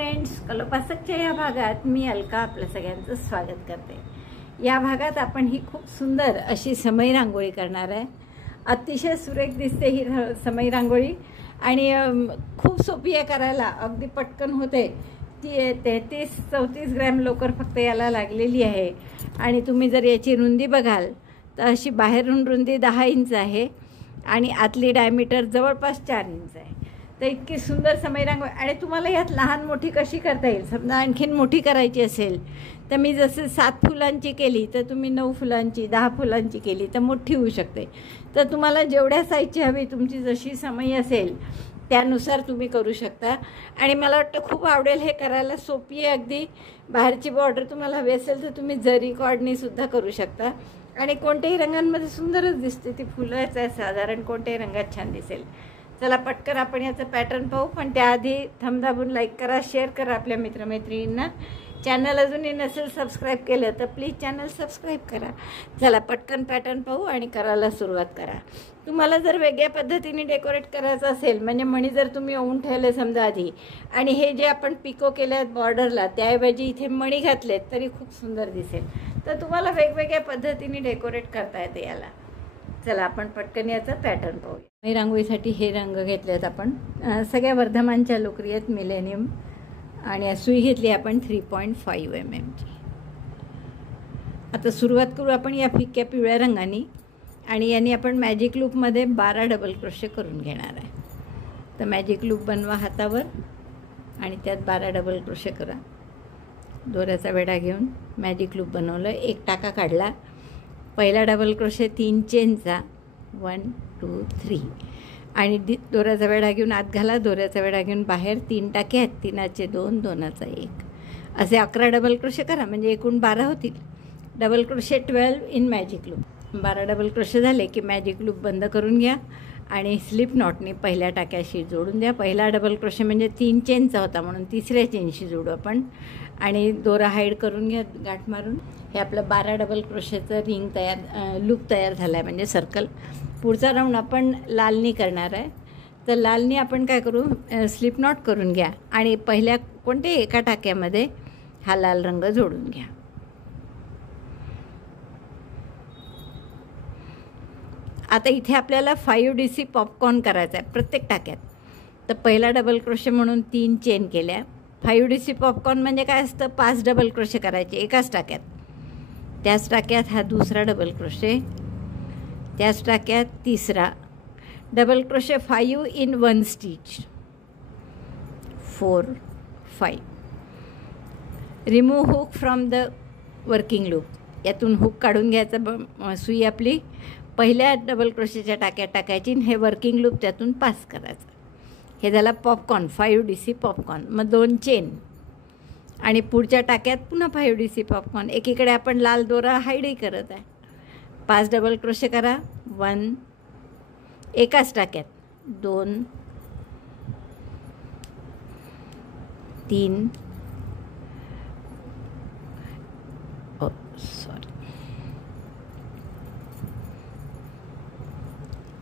Friends, कलोपासकच्या या भागात मी अलका आपल्या सगळ्यांचं स्वागत करते। या भागात आपण ही खूप सुंदर अशी समई रांगोळी करणार आहे। अतिशय सुरेख दिसते ही समई रांगोळी आणि खूप सोपी आहे करायला, अगदी पटकन होते। ती 33-34 ग्रॅम लोकर फक्त याला लागलेली आहे आणि तुम्ही जर याची रुंदी बघाल तर अशी बाहेरून रुंदी 10 इंच आहे आणि आतली डायमीटर जवळपास 4 इंच आहे। तर इतकी सुंदर समई रांगोळी आणि तुम्हाला यात लहान मोठी कशी करता येईल। समजा आणखीन मोठी करायची असेल तर मी जसे 7 फुलांची केली तर तुम्ही 9 फुलांची 10 फुलांची केली तर मोठी होऊ शकते। तर तुम्हाला जेवढ्या साईजची हवी तुमची जशी समई असेल त्यानुसार तुम्ही करू शकता आणि मला वाटतं खूप आवडेल। हे करायला सोपी आहे अगदी। बाहेरची बॉर्डर तुम्हाला हवी असेल तर तुम्ही जरी कॉर्डनी सुद्धा करू शकता आणि कोणत्याही रंगांमध्ये सुंदरच दिसते ती फुलंच आहे, साधारण कोणत्याही रंगात छान दिसेल। चला पटकन आपण याचं पॅटर्न पाहू, पण त्याआधी थंब दाबून लाईक करा, शेअर करा आपल्या मित्रमैत्रिणींना। चॅनल अजूनही नसेल सबस्क्राईब केलं तर प्लीज चॅनल सबस्क्राईब करा। चला पटकन पॅटर्न पाहू आणि करायला सुरुवात करा। तुम्हाला जर वेगळ्या पद्धतीने डेकोरेट करायचं असेल, म्हणजे मणी जर तुम्ही ओवून ठेवले समजा आधी आणि हे जे आपण पिको केले आहेत बॉर्डरला त्याऐवजी इथे मणी घातलेत तरी खूप सुंदर दिसेल। तर तुम्हाला वेगवेगळ्या पद्धतीने डेकोरेट करता येते याला। चला आपण पटकन याचं पॅटर्न पाहूया। समई रांगोळीसाठी हे रंग घेतलेत आपण, सगळ्या वर्धमानच्या लोकरी आहेत, मिलेनियम, आणि सुई घेतली आपण 3.5 mm ची। आता सुरुवात करू आपण या फिक्या पिवळ्या रंगाने आणि याने आपण मॅजिक लूपमध्ये 12 डबल क्रोशे करून घेणार आहे। तर मॅजिक लूप बनवा हातावर आणि त्यात 12 डबल क्रोशे करा। दोऱ्याचा वेढा घेऊन मॅजिक लूप बनवलं, एक टाका काढला, पहिला डबल क्रोशे 3 चेनचा 1 2 3 आणि दोऱ्याचा वेढा घेऊन आत घाला, दोऱ्याचा वेढा घेऊन बाहेर 3 टाके आहेत, 3चे 2 2चा 1 असे 11 डबल क्रोशे करा, म्हणजे एकूण 12 होतील। Double crochet 12 in magic loop. 12 double crochet झाले की मॅजिक लूप बंद करून घ्या आणि स्लिप नॉटने पहिल्या टाक्याशी जोडून द्या। पहिला डबल क्रोशे म्हणजे 3 चेनचा होता म्हणून तिसऱ्या चेनशी जोडू आपण आणि दोरा हाईड करून घ्या गाठ मारून। हे आपलं 12 डबल क्रोशेचं रिंग लूप तयार झालं आहे, म्हणजे सर्कल। पुढचा राऊंड आपण लालनी करणार आहे। तर लालनी आपण काय करू, स्लिप नॉट करून घ्या आणि पहिल्या कोणत्याही एका टाक्यामध्ये हा लाल रंग जोडून घ्या। आता इथे आपल्याला 5 DC पॉपकॉर्न करायचा आहे प्रत्येक टाक्यात। तर पहिला डबल क्रोशे म्हणून 3 चेन केल्या। 5 DC पॉपकॉर्न म्हणजे काय असतं, 5 डबल क्रोशे करायचे एकाच टाक्यात। त्याच टाक्यात हा दुसरा डबल क्रोशे, त्याच टाक्यात तिसरा double crochet 5 in 1 stitch 4 5। Remove hook from the working loop. यातून हुक काढून घ्यायचा, सुई आपली पहिल्या डबल क्रोशेच्या टाक्यात टाकायची, हे वर्किंग लूप त्यातून पास करायचं। हे झाला पॉपकॉर्न 5 DC पॉपकॉर्न। मग 2 चेन आणि पुढच्या टाक्यात पुन्हा 5 DC पॉपकॉर्न। एकीकडे आपण लाल दोरा हाईडही करत आहे। 5 डबल क्रोशे करा, 1 एकाच टाक्यात 2 3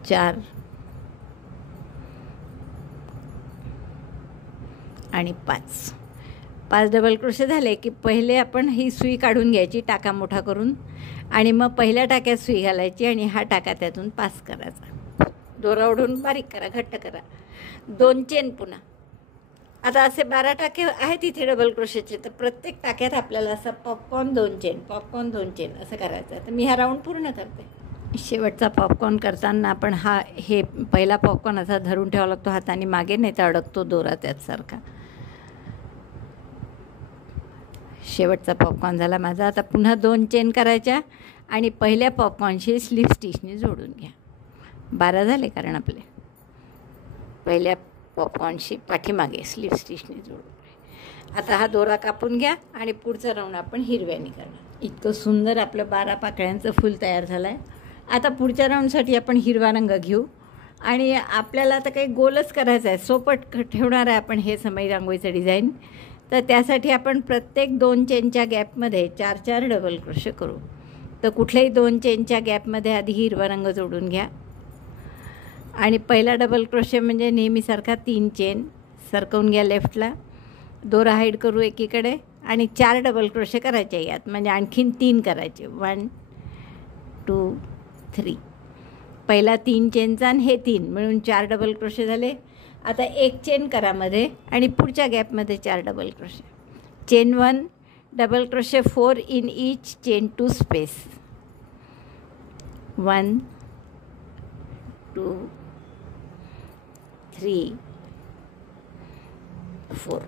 4 आणि 5 डबल क्रोशे झाले की पहिले आपण ही सुई काढून घ्यायची टाका मोठा करून आणि मग पहिल्या टाक्यात सुई घालायची आणि हा टाका त्यातून पास करायचा। दोरा ओढून बारीक करा, घट्ट करा, 2 चेन पुन्हा। आता असे 12 टाके आहेत इथे डबल क्रोशेचे, तर प्रत्येक टाक्यात आपल्याला असं पॉपकॉर्न 2 चेन, पॉपकॉर्न 2 चेन असं करायचं आहे। तर मी हा राऊंड पूर्ण करते। शेवटचा पॉपकॉर्न करताना आपण हे पहिला पॉपकॉर्न असा धरून ठेवावा लागतो हाताने मागे, नाही तर अडकतो दोरा त्यात सारखा। शेवटचा पॉपकॉर्न झाला माझा। आता पुन्हा 2 चेन करायच्या आणि पहिल्या पॉपकॉर्नशी स्लिप स्टिचने जोडून घ्या। 12 झाले, कारण आपले पहिल्या पॉपकॉर्नशी पाठीमागे स्लिप स्टिचने जोडून। आता हा दोरा कापून घ्या आणि पुढचा राऊंड आपण हिरव्याने करणार। इतकं सुंदर आपलं 12 पाकळ्यांचं फूल तयार झालं आहे। आता पुढच्या राऊंडसाठी आपण हिरवा रंग घेऊ आणि आपल्याला आता काही गोलच करायचं आहे, सोपट ठेवणार आहे आपण हे समई रांगोळीचं डिझाईन। तर त्यासाठी आपण प्रत्येक 2 चेनच्या गॅपमध्ये 4-4 डबल क्रोशे करू। तर कुठल्याही 2 चेनच्या गॅपमध्ये आधी हिरवा रंग जोडून घ्या आणि पहिला डबल क्रोशे म्हणजे नेहमीसारखा 3 चेन सरकवून घ्या लेफ्टला दोरा हाईड करू एकीकडे आणि 4 डबल क्रोशे करायचे यात, म्हणजे आणखीन 3 करायचे. 1 2 3. पहिला 3 चेनचा आणि हे 3 मिळून 4 डबल क्रोशे झाले. आता एक चेन करा मध्ये आणि पुढच्या गॅपमध्ये 4 double crochet. Chain 1, double crochet 4 in each chain 2 space. 1 2 3 4.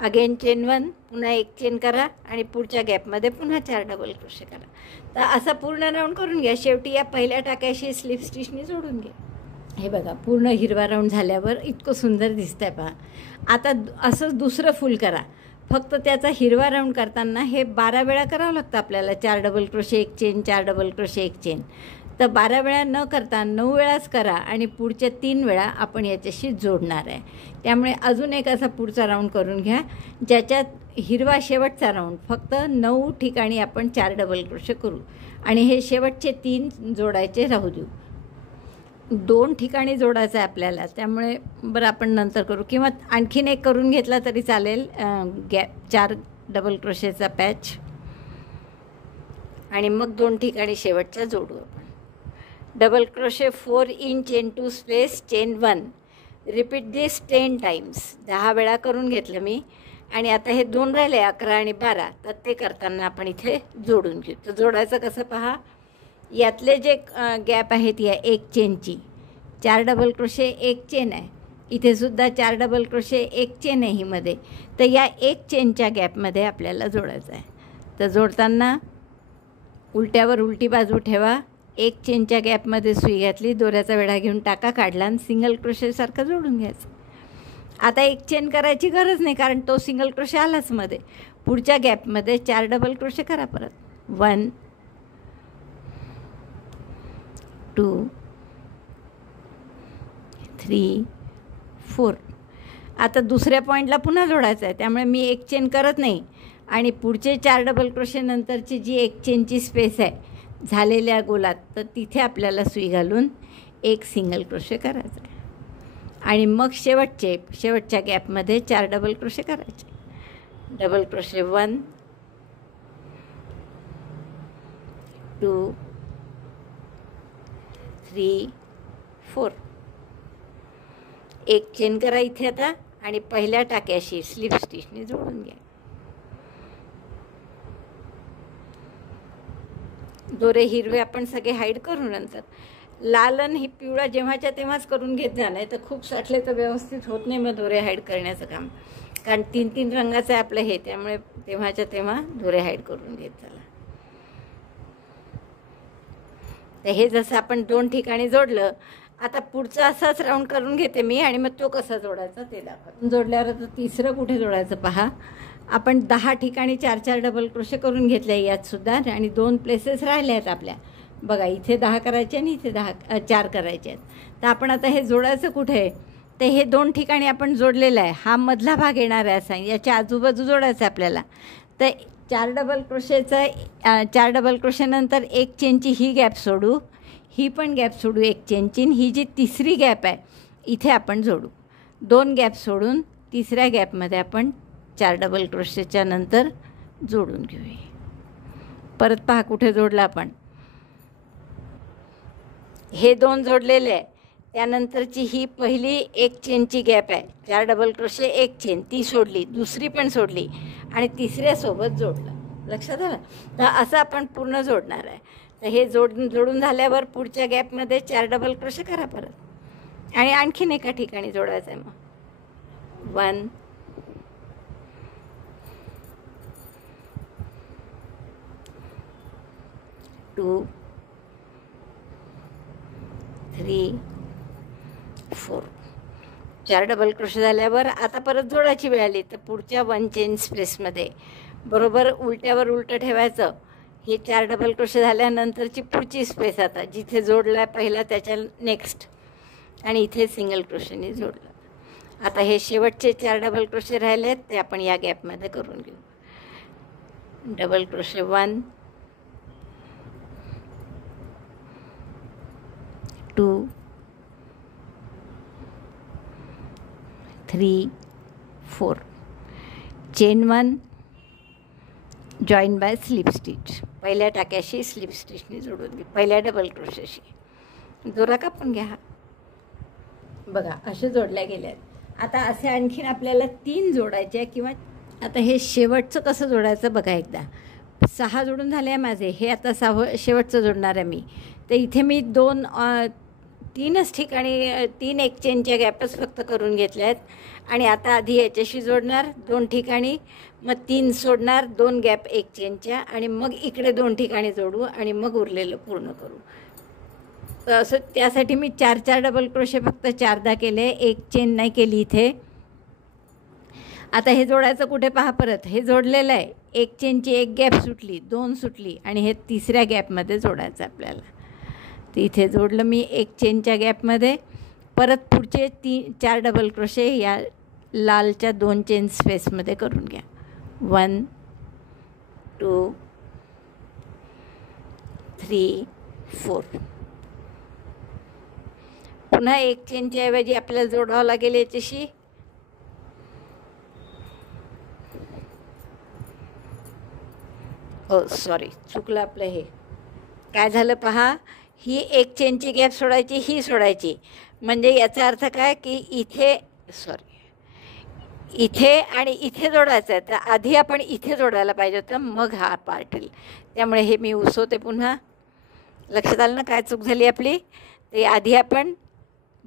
Again chain 1, पुन्हा एक चेन करा आणि पुढच्या गॅपमध्ये पुन्हा 4 डबल क्रोशे करा. तर असा पूर्ण राऊंड करून घ्या. शेवटी या पहिल्या टाक्याशी स्लिप स्टिचनी जोडून घ्या. हे बघा, पूर्ण हिरवा राऊंड झाल्यावर इतकं सुंदर दिसतंय पहा. आता असंच दुसरं फुल करा. फक्त त्याचा हिरवा राऊंड करताना हे 12 वेळा करावं लागतं आपल्याला. 4 डबल क्रोशे एक चेन, 4 डबल क्रोशे एक चेन. तर 12 वेळा न करता 9 वेळाच करा आणि पुढच्या 3 वेळा आपण याच्याशी जोडणार आहे. त्यामुळे अजून एक असा पुढचा राऊंड करून घ्या, ज्याच्यात हिरवा शेवटचा राऊंड फक्त 9 ठिकाणी आपण 4 डबल क्रोशे करू आणि हे शेवटचे 3 जोडायचे राहू देऊ. 2 ठिकाणी जोडायचं आहे आपल्याला, त्यामुळे बरं आपण नंतर करू किंवा आणखीन एक करून घेतला तरी चालेल. 4 डबल क्रोशेचा पॅच आणि मग 2 ठिकाणी शेवटचा जोडू आपण. Double crochet 4 in chain 2 space chain 1. Repeat this 10 times. 10 वेळा करून घेतलं मी आणि आता हे 2 राहिले 11 आणि 12. तर ते करताना आपण इथे जोडून घेऊ. तर जोडायचं कसं पहा. यातले जे गॅप आहेत या एक चेनची 4 डबल क्रोशे एक चेन आहे. इथे सुद्धा 4 डबल क्रोशे एक चेन आहे ही मध्ये. तर या एक चेनच्या गॅपमध्ये आपल्याला जोडायचं आहे. तर जोडताना उलट्यावर उलटी बाजू ठेवा. एक चेनच्या गॅपमध्ये सुई घातली, दोऱ्याचा वेढा घेऊन टाका काढला आणि सिंगल क्रोशेसारखं जोडून घ्यायचं. आता एक चेन करायची गरज नाही, कारण तो सिंगल क्रोशे आलाच मध्ये. पुढच्या गॅपमध्ये 4 डबल क्रोशे करा परत. 1 2 3 4. आता दुसऱ्या पॉईंटला पुन्हा जोडायचं आहे, त्यामुळे मी एक चेन करत नाही आणि पुढचे 4 डबल क्रोशे नंतरची जी एक चेनची स्पेस आहे झालेल्या गोलात, तर तिथे आपल्याला सुई घालून एक सिंगल क्रोशे करायचं आहे आणि मग शेवटच्या गॅपमध्ये 4 डबल क्रोशे करायचे. Double crochet 1 2 3 4. एक चेन करा इथे आता आणि पहिल्या टाक्याशी स्लिप स्टिचने जोडून घ्या. दोरे हिरवे आपण सगळे हाईड करू. नंतर लाल आणि पिवळा जेव्हाच्या तेव्हाच करून घेत जा, नाही तर खूप साठले तर व्यवस्थित होत नाही मग दोरे हाईड करण्याचं काम. कारण 3 रंगाचं आहे आपलं हे, त्यामुळे तेव्हाच्या तेव्हा दोरे हाईड करून घेत चला. तर हे जसं आपण 2 ठिकाणी जोडलं, आता पुढचं असाच राऊंड करून घेते मी आणि मग तो कसा जोडायचा ते दाखवते. जोडल्यावर आता तिसरं कुठे जोडायचं पहा. आपण 10 ठिकाणी 4 डबल क्रोशे करून घेतले यात सुद्धा आणि 2 प्लेसेस राहिले आहेत आपल्या. बघा, इथे 10 करायचे आणि इथे 4 करायचे आहेत. तर आपण आता हे जोडायचं कुठे. तर हे 2 ठिकाणी आपण जोडलेलं आहे, हा मधला भाग येणार आहे असा, याच्या आजूबाजू जोडायचं आहे आपल्याला. तर 4 डबल क्रोशेचा 4 डबल क्रोशेनंतर एक चेनची ही गॅप सोडू, ही पण गॅप सोडू एक चेनची. ही जी तिसरी गॅप आहे इथे आपण जोडू. 2 गॅप सोडून तिसऱ्या गॅपमध्ये आपण 4 डबल क्रोशेच्या नंतर जोडून घेऊया. परत पहा कुठे जोडलं आपण. हे 2 जोडलेले आहे, त्यानंतरची ही पहिली एक चेनची गॅप आहे, 4 डबल क्रोशे एक चेन, ती सोडली, दुसरी पण सोडली आणि तिसऱ्यासोबत जोडलं. लक्षात आलं. तर असं आपण पूर्ण जोडणार आहे. तर हे जोडून झाल्यावर पुढच्या गॅपमध्ये 4 डबल क्रोशे करा परत आणि आणखीन एका ठिकाणी जोडायचं आहे. मग 1 2 3 4. 4 डबल क्रोशे झाल्यावर आता परत जोडायची वेळ आली, तर पुढच्या 1 चेन स्पेसमध्ये बरोबर उलट्यावर उलटं ठेवायचं. हे 4 डबल क्रोशे झाल्यानंतरची पुढची स्पेस आता जिथे जोडला पहिला त्याच्या नेक्स्ट आणि इथे सिंगल क्रोशेने जोडलं. आता हे शेवटचे 4 डबल क्रोशे राहिले आहेत, ते आपण या गॅपमध्ये करून घेऊ. Double crochet 1 2 3 4 chain 1 join by slip stitch, पहिल्या टाक्याशी स्लिप स्टिचने जोडून घे, पहिल्या डबल क्रोशेशी दोरा कापून घ्या. बघा असे जोडल्या गेल्यात. आता असे आणखीन आपल्याला 3 जोडायचे किंवा आता हे शेवटचं कसं जोडायचं बघा एकदा. 6 जोडून झाले आहे माझे, हे आता 6वं शेवटचं जोडणार आहे मी. तर इथे मी 3च ठिकाणी 3 एक चेनच्या गॅपच फक्त करून घेतल्या आहेत. आणि आता आधी याच्याशी जोडणार 2 ठिकाणी, मग 3 सोडणार, 2 गॅप एक चेनच्या, आणि मग इकडे 2 ठिकाणी जोडू आणि मग उरलेलं पूर्ण करू. तर असं त्यासाठी मी 4 डबल क्रोशे फक्त 4दा केले, एक चेन नाही केली इथे. आता हे जोडायचं कुठे पहा, परत हे जोडलेलं आहे, एक चेनची एक गॅप सुटली, 2 सुटली आणि हे 3ऱ्या गॅपमध्ये जोडायचं आपल्याला. तर इथे जोडलं मी एक चेनच्या गॅपमध्ये. परत पुढचे 4 डबल क्रोशे या लालच्या 2 चेन स्पेसमध्ये करून घ्या. 1 2 3 4 पुन्हा एक चेनच्या ऐवजी आपल्याला जोडावं लागेल याच्याशी. सॉरी चुकलं आपलं. हे काय झालं पहा, ही एक चेनची गॅप सोडायची, ही सोडायची, म्हणजे याचा अर्थ काय की इथे आणि इथे जोडायचं आहे. तर आधी आपण इथे जोडायला पाहिजे होतं, मग हा पार्ट येईल. त्यामुळे हे मी उसवते पुन्हा. लक्षात आलं ना काय चूक झाली आपली. ते आधी आपण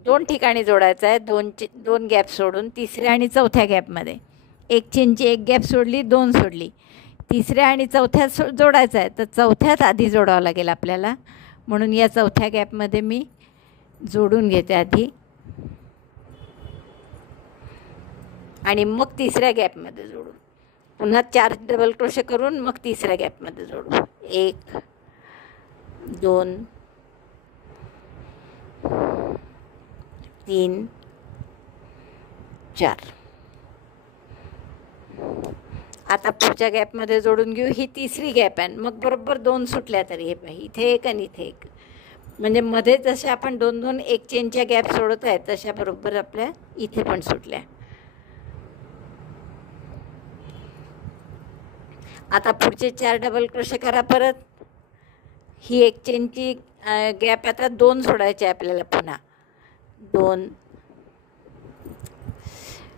2 ठिकाणी जोडायचं आहे, 2 गॅप सोडून 3ऱ्या आणि 4थ्या गॅपमध्ये. एक चेनची एक गॅप सोडली, 2 सोडली, 3ऱ्या आणि 4थ्यात जोडायचं आहे. तर 4थ्यात आधी जोडावं लागेल आपल्याला, म्हणून या 4थ्या गॅपमध्ये मी जोडून घेते आधी आणि मग 3ऱ्या गॅपमध्ये जोडू. पुन्हा 4 डबल क्रोशे करून मग 3ऱ्या गॅपमध्ये जोडू. 1 2 3 4. आता पुढच्या गॅपमध्ये जोडून घेऊ. ही 3री गॅप आहे, मग बरोबर 2 सुटल्या तरी हे पाहिजे, इथे एक आणि इथे एक, म्हणजे मध्ये जसे आपण 2 एक चेनच्या गॅप सोडत आहे तशा बरोबर आपल्या इथे पण सुटल्या. आता पुढचे 4 डबल क्रोशे करा. परत ही एक चेनची गॅप आता 2 सोडायचे आपल्याला. पुन्हा 2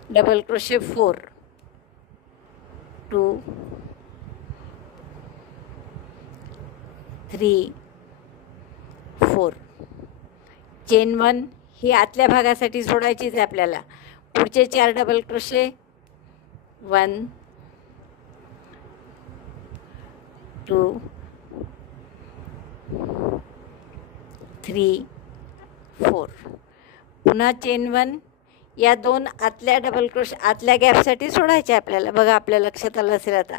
डबल क्रोशे 4 2 3 4 चेन 1 ही आतल्या भागासाठी सोडायचीच आहे आपल्याला. पुढचे 4 डबल क्रोशे 1 2 3 4 पुन्हा चेन 1 या 2 आतल्या डबल क्रोशे आतल्या गॅपसाठी सोडायच्या आपल्याला. बघा आपल्या लक्षात आलं असेल आता.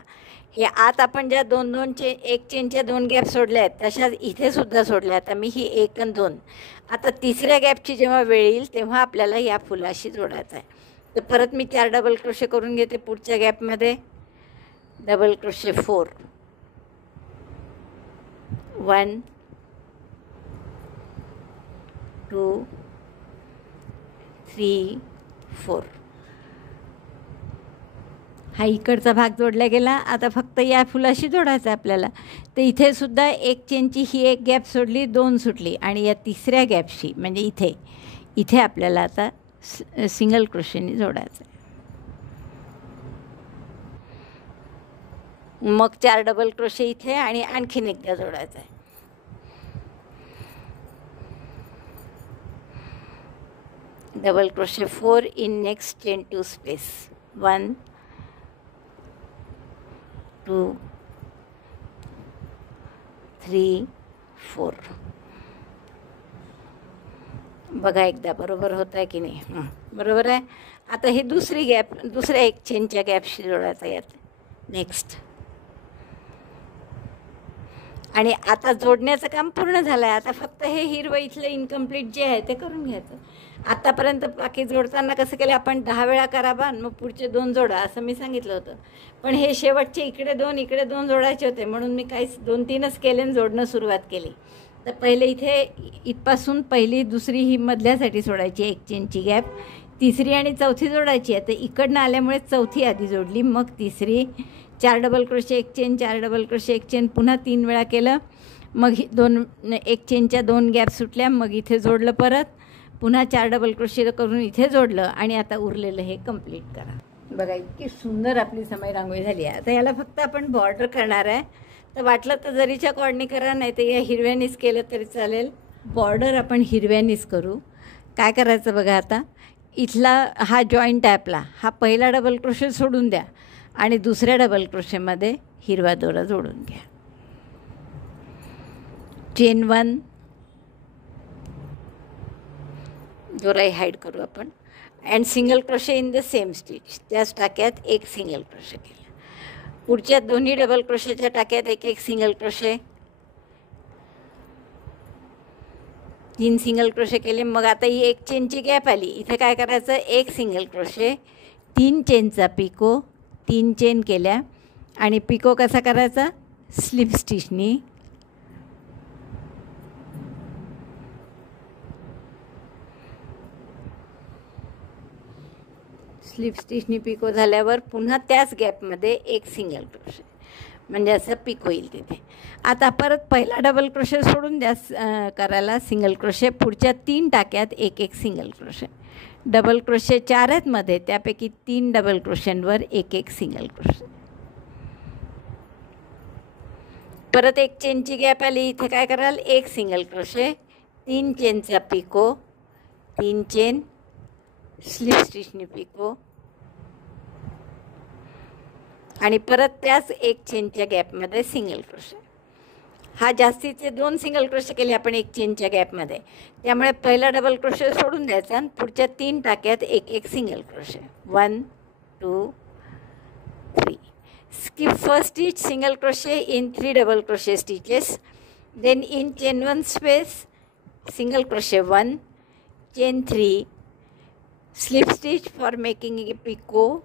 हे आत आपण ज्या 2 एक चेनच्या 2 गॅप सोडल्या आहेत तशाच इथे सुद्धा सोडल्या. आता मी ही 1 आणि 2. आता 3ऱ्या गॅपची जेव्हा वेळ येईल तेव्हा आपल्याला या फुलाशी जोडायचं आहे. तर परत मी 4 डबल क्रोशे करून घेते पुढच्या गॅपमध्ये. Double crochet 4 1 2 3 4. हा इकडचा भाग जोडला गेला. आता फक्त या फुलाशी जोडायचं आहे आपल्याला. तर इथे सुद्धा एक चेनची ही एक गॅप सोडली, 2 सुटली, आणि या 3ऱ्या गॅपशी म्हणजे इथे आपल्याला आता सिंगल क्रोशेने जोडायचं आहे. मग 4 डबल क्रोशे इथे आणि आणखीन एकदा जोडायचं आहे. Double crochet 4 in next chain 2 space. 1 2 3 4. बघा एकदा बरोबर होत आहे की नाही. बरोबर आहे. आता हे दुसऱ्या एक चेनच्या गॅपशी जोडायचं यात. नेक्स्ट. आणि आता जोडण्याचं काम पूर्ण झालं आहे. आता फक्त हे हिरवं इथलं इनकम्प्लीट जे आहे ते करून घ्यायचं. आतापर्यंत बाकी जोडताना कसं केलं आपण 10 वेळा करा बा, मग पुढचे 2 जोडा असं मी सांगितलं होतं. पण हे शेवटचे इकडे 2 जोडायचे होते, म्हणून मी काहीच 2-3च केले आणि जोडणं सुरुवात केली. तर पहिले इथे इथपासून पहिली दुसरी ही मधल्यासाठी सोडायची एक चेनची गॅप. तिसरी आणि चौथी जोडायची आहे. तर इकडनं आल्यामुळे चौथी आधी जोडली, मग तिसरी, 4 double crochet, 1 chain, 4 double crochet, 1 chain, पुन्हा 3 वेळा केलं. मग 1 चेनच्या 2 गॅप सुटल्या, मग इथे जोडलं, परत पुन्हा 4 डबल क्रोशे करून इथे जोडलं आणि आता उरलेलं हे कंप्लीट करा. बघा इतकी सुंदर आपली समय रांगोळी झाली आहे. आता याला फक्त आपण बॉर्डर करणार आहे. तर वाटलं तर जरीच्या कॉर्डनी करा, नाही तर या हिरव्यानीच केलं तरी चालेल. बॉर्डर आपण हिरव्यानीच करू. काय करायचं बघा, आता इथला हा जॉईंट आहे आपला, हा पहिला डबल क्रोशे सोडून द्या आणि दुसऱ्या डबल क्रोशेमध्ये हिरवा दोरा जोडून घ्या. चेन 1, दोराही हाईड करू आपण, and single crochet in the same stitch. त्याच टाक्यात एक सिंगल क्रोशे केला. पुढच्या दोन्ही डबल क्रोशेच्या टाक्यात एक एक सिंगल क्रोशे, 3 सिंगल क्रोशे केले. मग आता ही 1 चेनची गॅप आली, इथे काय करायचं, एक सिंगल क्रोशे, 3 चेनचा पिको, 3 चेन केल्या आणि पिको कसा करायचा, स्लिप स्टिचनी. स्लिप स्टिचनी पिको झाल्यावर पुन्हा त्याच गॅपमध्ये एक सिंगल क्रोशे, म्हणजे असं पिको येईल तिथे. आता परत पहिला डबल क्रोशे सोडून द्या करायला सिंगल क्रोशे. पुढच्या 3 टाक्यात एक एक सिंगल क्रोशे. डबल क्रोशे 4 आहेत मध्ये, त्यापैकी 3 डबल क्रोशेंवर एक एक सिंगल क्रोशे. परत 1 चेनची गॅप आली, इथे काय कराल, एक सिंगल क्रोशे, 3 चेनचा पिको, 3 चेन, स्लिप स्टिचनी पिको आणि परत त्याच 1 चेनच्या गॅपमध्ये सिंगल क्रोशे. हा जास्तीचे 2 सिंगल क्रोशे केले आपण 1 चेनच्या गॅपमध्ये, त्यामुळे पहिला डबल क्रोशे सोडून द्यायचा आणि पुढच्या 3 टाक्यात एक एक single crochet. 1 2 3. Skip first stitch, single crochet in 3 double crochet stitches, then in chain 1 space single crochet 1, chain 3, slip stitch for making a picot,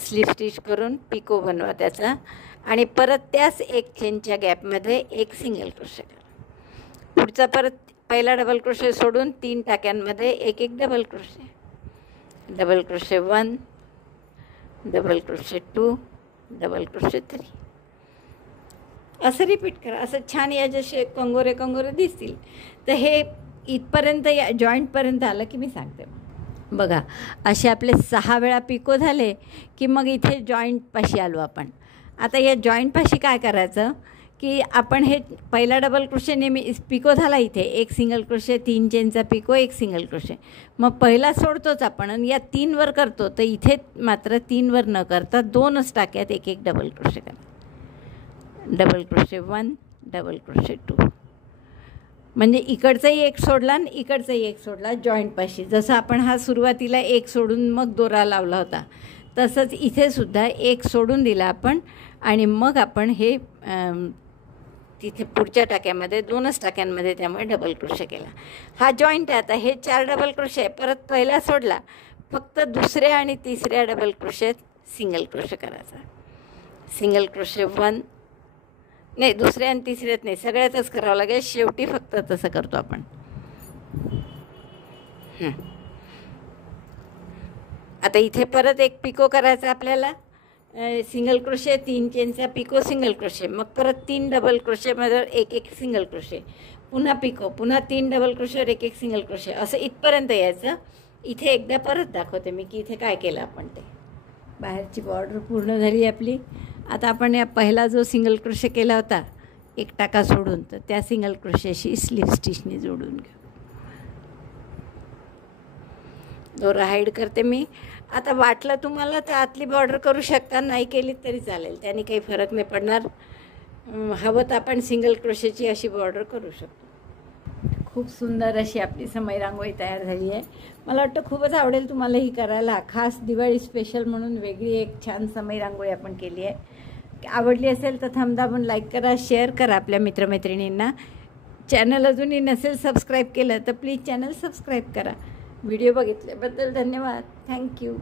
slip stitch करून पिको बनवा त्याचा आणि परत त्याच 1 चेनच्या गॅपमध्ये एक सिंगल क्रोशे करा. पुढचा परत पहिला डबल क्रोशे सोडून 3 टाक्यांमध्ये एक एक double crochet, double crochet 1, double crochet 2, double crochet 3, असं रिपीट करा. असं छान या जसे कंगोरे कंगोरे दिसतील. तर हे इथपर्यंत या जॉईंटपर्यंत आलं की मी सांगते. बघा असे आपले 6 वेळा पिको झाले की मग इथे जॉईंटपाशी आलो आपण. आता या जॉईंटपाशी काय करायचं की आपण हे पहिला डबल क्रोशे नेहमी पिको झाला, इथे एक सिंगल क्रोशे, 3 चेनचा पिको, एक सिंगल क्रोशे, मग पहिला सोडतोच आपण आणि या 3 वर करतो. तर इथे मात्र 3 वर न करता 2च टाक्यात एक एक डबल क्रोशे करा. डबल क्रोशे 1, डबल क्रोशे 2, म्हणजे इकडचाही एक सोडला आणि इकडचाही एक सोडला जॉईंटपाशी. जसं आपण हा सुरुवातीला एक सोडून मग दोरा लावला होता, तसंच इथे सुद्धा एक सोडून दिला आपण आणि मग आपण हे तिथे पुढच्या टाक्यामध्ये 2च टाक्यांमध्ये त्यामुळे डबल क्रोशे केला. हा जॉईंट आहे. आता हे 4 डबल क्रोशे परत पहिला सोडला, फक्त दुसऱ्या आणि तिसऱ्या डबल क्रोशेत सिंगल क्रोशे करायचा. सिंगल क्रोशे 1, नाही दुसऱ्या आणि तिसऱ्यात नाही, सगळ्यातच करावं लागेल. शेवटी फक्त तसं करतो आपण. आता इथे परत एक पिको करायचा आपल्याला, सिंगल क्रोशे, 3 चेनचा पिको, सिंगल क्रोशे, मग परत 3 डबल क्रोशेमध्ये एक एक सिंगल क्रोशे, पुन्हा पिको, पुन्हा 3 डबल क्रोशेवर एक एक सिंगल क्रोशे, असं इथपर्यंत यायचं. इथे एकदा परत दाखवते मी की इथे काय केलं आपण. ते बाहेरची बॉर्डर पूर्ण झाली आपली. आता आपण या पहिला जो सिंगल क्रोशे केला होता एक टाका सोडून, तर त्या सिंगल क्रोशेशी स्लिप स्टिचनी जोडून घेऊ. दोरा हाईड करते मी. आता वाटलं तुम्हाला तर आतली बॉर्डर करू शकता, नाही केली तरी चालेल, त्याने काही फरक नाही पडणार. हवं तर आपण सिंगल क्रोशेची अशी बॉर्डर करू शकतो. खूप सुंदर अशी आपली समय रांगोळी तयार झाली आहे. मला वाटतं खूपच आवडेल तुम्हाला ही करायला. खास दिवाळी स्पेशल म्हणून वेगळी एक छान समय रांगोळी आपण केली आहे. आवडली असेल तर थांबून लाईक करा, शेअर करा आपल्या मित्रमैत्रिणींना. चॅनल अजूनही नसेल सबस्क्राईब केलं तर प्लीज चॅनल सबस्क्राईब करा. व्हिडिओ बघितल्याबद्दल धन्यवाद. थँक्यू.